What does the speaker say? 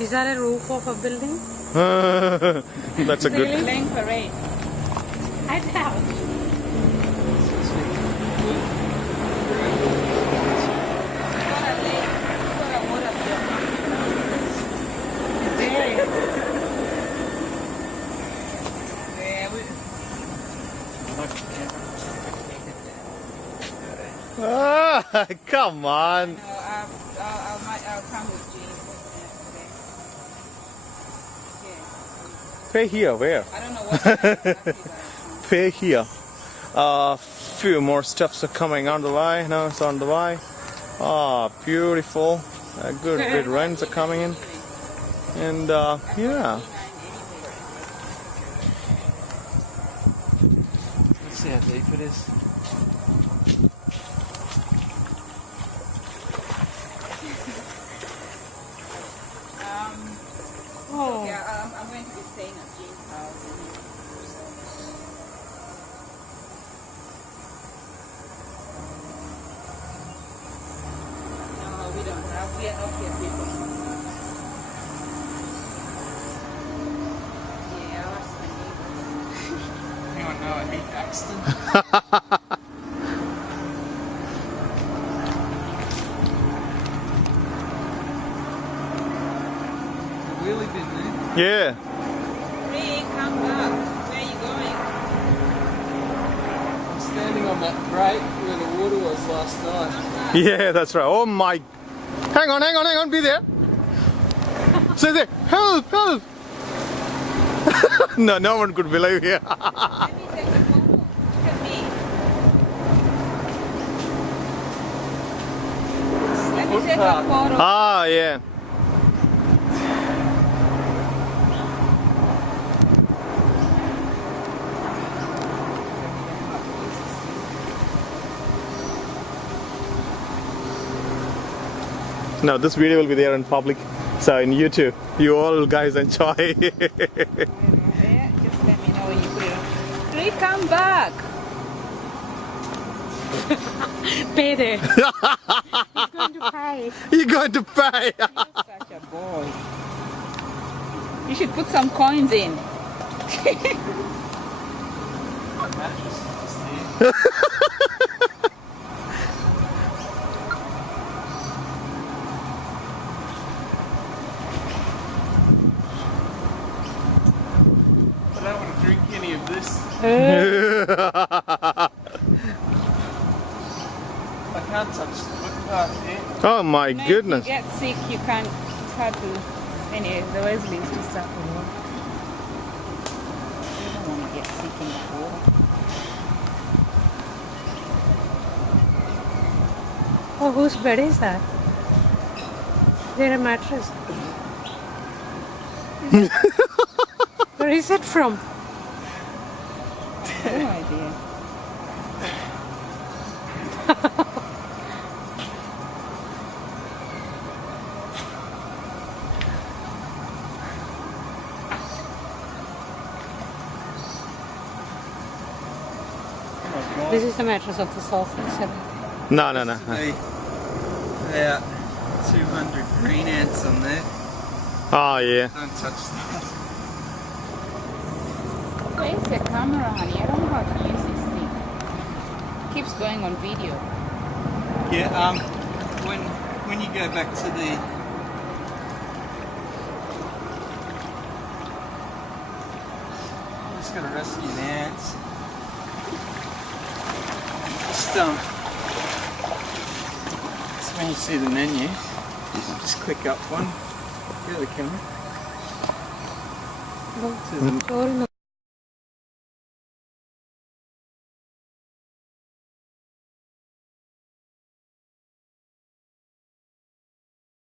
Is that a roof of a building? That's a good. Really? Playing parade. I doubt. Ah, come on. No, I'll come with James. Pay here, where? I don't know what exactly. Pay here. Few more steps are coming on the way. No, it's on the way. Ah, beautiful. Good bit rains are coming in. And yeah. Let's see how deep it is. Oh. Yeah, I'm going to be staying at James' house. No, we don't. We are up here, people. Yeah, that's my neighbor. Anyone know a Heath Axton? Really been there. Yeah. Rick, come back. Where are you going? I'm standing on that grate where the water was last night. Yeah, that's right. Oh my. Hang on. Be there. Say there. Help, help. No one could believe you. Let me take a photo. Look at me. Let me take a photo. Ah, yeah. No, this video will be there in public, so in YouTube, you all guys enjoy. Yeah, just let me know when you put it on. Rick, come back. Pade. He's going to pay. You're going to pay. You're such a boy. You should put some coins in. Mattress just here. I don't want to drink any of this. I can't touch the foot part here. Oh my You know, goodness. If you get sick, you can't. It's hard to. Anyway, the Wesleys just start to walk. You don't want to get sick in that water. Oh, whose bed is that? There a mattress. Where is it from? No idea. This is the mattress of the sofa. No. About 200 green ants on there. Oh yeah. Don't touch that. Where's the camera, honey? I don't know how to use this thing. It keeps going on video. Yeah, when you go back to the I'm just gonna rescue the ants. Just when you see the menu, just click up one. Go to the camera. To the